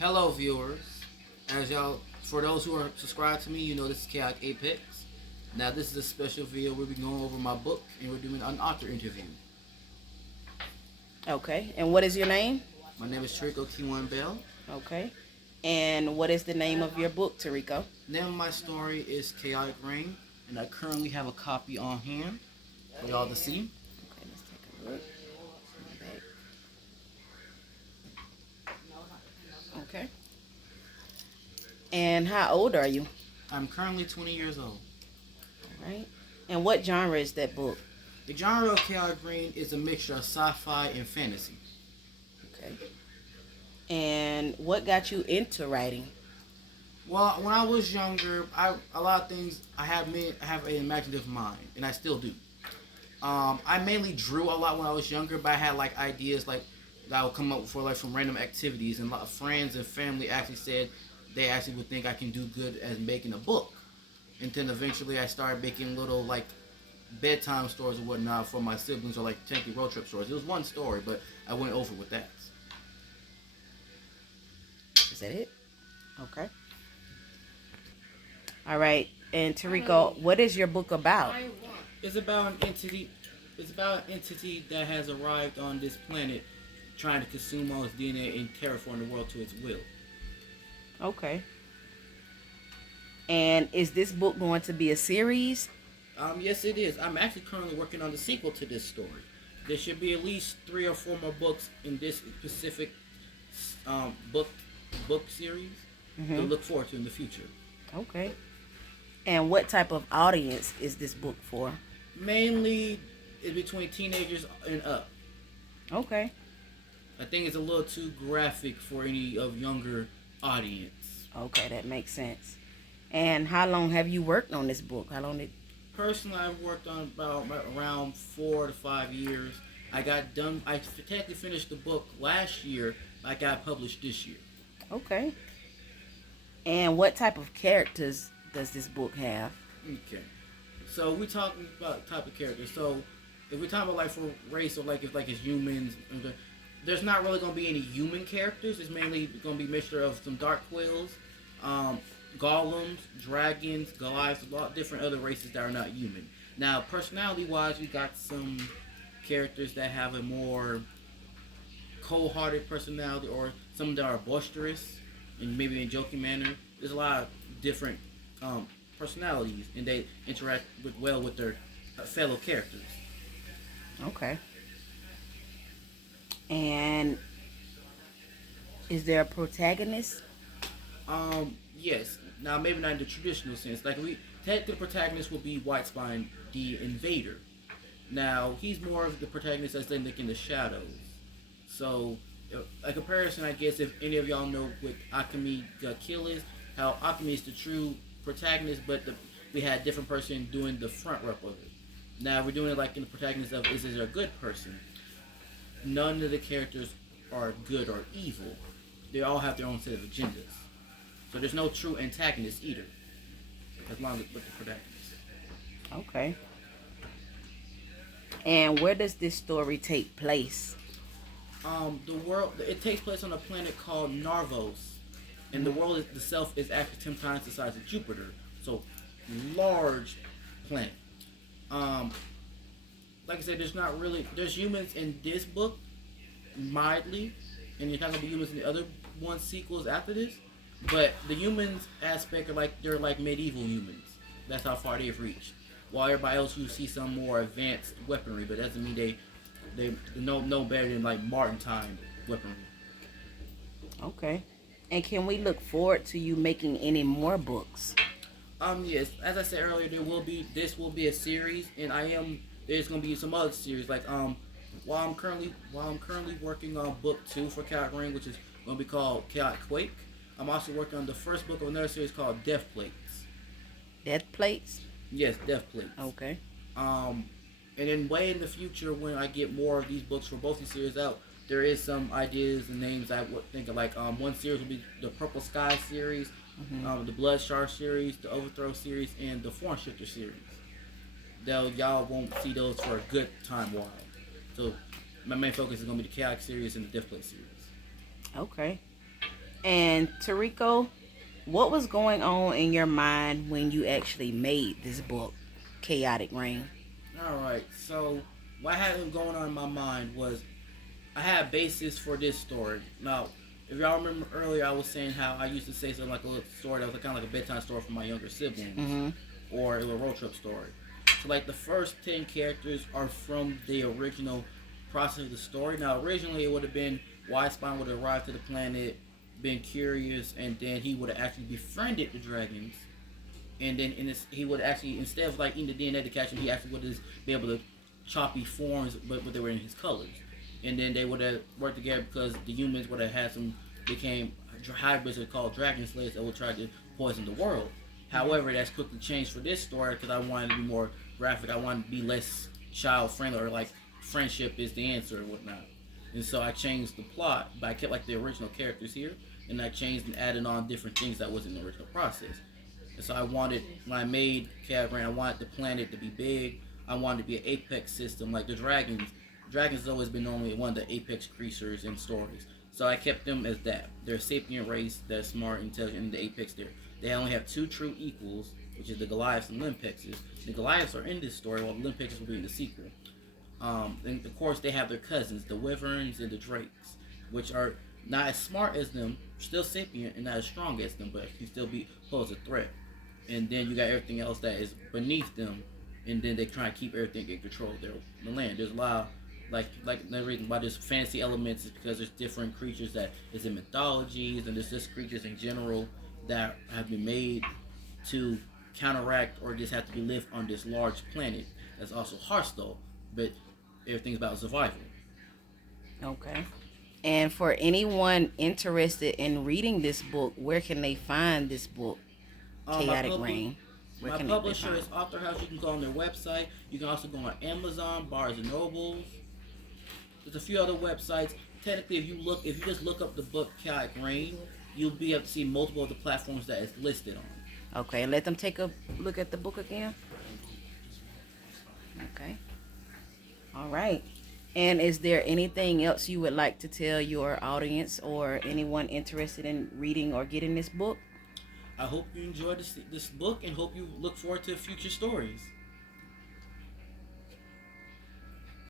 Hello, viewers. For those who are subscribed to me, you know this is Chaotic Apex. Now, this is a special video where we're going over my book and we're doing an author interview. Okay. And what is your name? My name is Trico Kiwan Bell. Okay. And what is the name of your book, Tarico? The name of my story is Chaotic Reign, and I currently have a copy on hand for y'all to see. Okay, let's take a look. Okay. And how old are you? I'm currently 20 years old. All right. And what genre is that book? The genre of Chaotic Reign is a mixture of sci-fi and fantasy. Okay. And what got you into writing? Well, when I was younger, a lot of things I have an imaginative mind, and I still do. I mainly drew a lot when I was younger, but I had like ideas like that I would come up for like from random activities, and a lot of friends and family actually said they actually would think I can do good as making a book. And then eventually I started making little like bedtime stories or whatnot for my siblings, or like technically road trip stories. It was one story, but I went over with that. Is that it? Okay. All right. And Tarico, what is your book about? It's about an entity. It's about an entity that has arrived on this planet, trying to consume all its DNA and terraform the world to its will. Okay. And is this book going to be a series? Yes, it is. I'm actually currently working on the sequel to this story. There should be at least 3 or 4 more books in this specific um, book book series to look forward to in the future. Okay. And what type of audience is this book for? Mainly, it's between teenagers and up. Okay. I think it's a little too graphic for any of younger audience. Okay, that makes sense. And how long have you worked on this book? How long did... Personally, I've worked on about around 4 to 5 years. I got done. I technically finished the book last year. I got published this year. Okay. And what type of characters does this book have? Okay. So we talking about type of characters. So if we're talking about like for race, or like if like it's humans, there's not really gonna be any human characters. It's mainly gonna be a mixture of some dark quills, golems, dragons, Goliaths, a lot of different other races that are not human. Now, personality-wise, we got some characters that have a more cold-hearted personality, or some that are boisterous and maybe in a joking manner. There's a lot of different personalities, and they interact well with their fellow characters. Okay. And is there a protagonist? Yes. Now, maybe not in the traditional sense. Like technically, the protagonist will be Whitespine, the invader. Now, he's more of the protagonist that's like in the shadows. So, a comparison, I guess, if any of y'all know what Akemi ga Kill is, how Akemi is the true protagonist, but we had a different person doing the front rep of it. Now, we're doing it like in the protagonist of is it a good person? None of the characters are good or evil. They all have their own set of agendas. So there's no true antagonist either, as long as with the protagonist. Okay. And where does this story take place? The world, it takes place on a planet called Narvos, and the world itself is actually 10 times the size of Jupiter. So large planet. Like I said, there's humans in this book, mildly, and you're not gonna be humans in the other one sequels after this. But the humans aspect are like they're like medieval humans. That's how far they've reached. While everybody else you see some more advanced weaponry, but that doesn't mean they know better than like Martin time weaponry. Okay. And can we look forward to you making any more books? Yes, as I said earlier, this will be a series, and there's gonna be some other series like while I'm currently working on book 2 for Chaotic Reign, which is gonna be called Chaotic Quake. I'm also working on the first book of another series called Death Plates. Death plates? Yes, Death Plates. Okay. And then way in the future, when I get more of these books for both these series out, there is some ideas and names I would think of. Like one series will be the Purple Sky series, the Blood Shark series, the Overthrow series, and the Form Shifter series. Though y'all won't see those for a good time while. So my main focus is gonna be the Chaotic series and the Death Plate series. Okay. And Tariko, what was going on in your mind when you actually made this book, Chaotic Rain? All right. So what had been going on in my mind was I had a basis for this story. Now, if y'all remember earlier, I was saying how I used to say something like a little story that was kind of like a bedtime story for my younger siblings, Mm-hmm. or it was a road trip story. So, like the first 10 characters are from the original process of the story. Now, originally it would have been Widespine would have arrived to the planet, been curious, and then he would have actually befriended the dragons. And then he would actually, instead of like eating the DNA to catch him, he actually would just be able to choppy forms, but they were in his colors. And then they would have worked together because the humans would have had some became hybrids are called dragon slayers that would try to poison the world. However, that's quickly changed for this story because I wanted to be more graphic. I wanted to be less child friendly or like friendship is the answer or whatnot. And so I changed the plot, but I kept like the original characters here, and I changed and added on different things that was in the original process. And so I wanted when I made Cavern, I wanted the planet to be big. I wanted to be an apex system like the dragons. Dragons has always been normally one of the apex creatures in stories. So I kept them as that. They're a sapient race that's smart, intelligent, and the apex there. They only have two true equals, which is the Goliaths and Limpexes. The Goliaths are in this story, while the Limpexes will be in the sequel. And of course, they have their cousins, the Wyverns and the Drakes, which are not as smart as them, still sapient, and not as strong as them, but can still be pose a threat. And then you got everything else that is beneath them, and then they try to keep everything in control of the land. There's a lot of, like the reason why there's fancy elements is because there's different creatures that is in mythologies, and there's just creatures in general that have been made to counteract or just have to be lived on this large planet that's also hostile, but everything's about survival. Okay. And for anyone interested in reading this book, where can they find this book, My, Chaotic Rain? Where my can they publisher find is Author House. You can go on their website. You can also go on Amazon, Barnes and Nobles. There's a few other websites. Technically, if you just look up the book Chaotic Rain, you'll be able to see multiple of the platforms that it's listed on. Okay, let them take a look at the book again. Okay. All right. And is there anything else you would like to tell your audience or anyone interested in reading or getting this book? I hope you enjoyed this book and hope you look forward to future stories.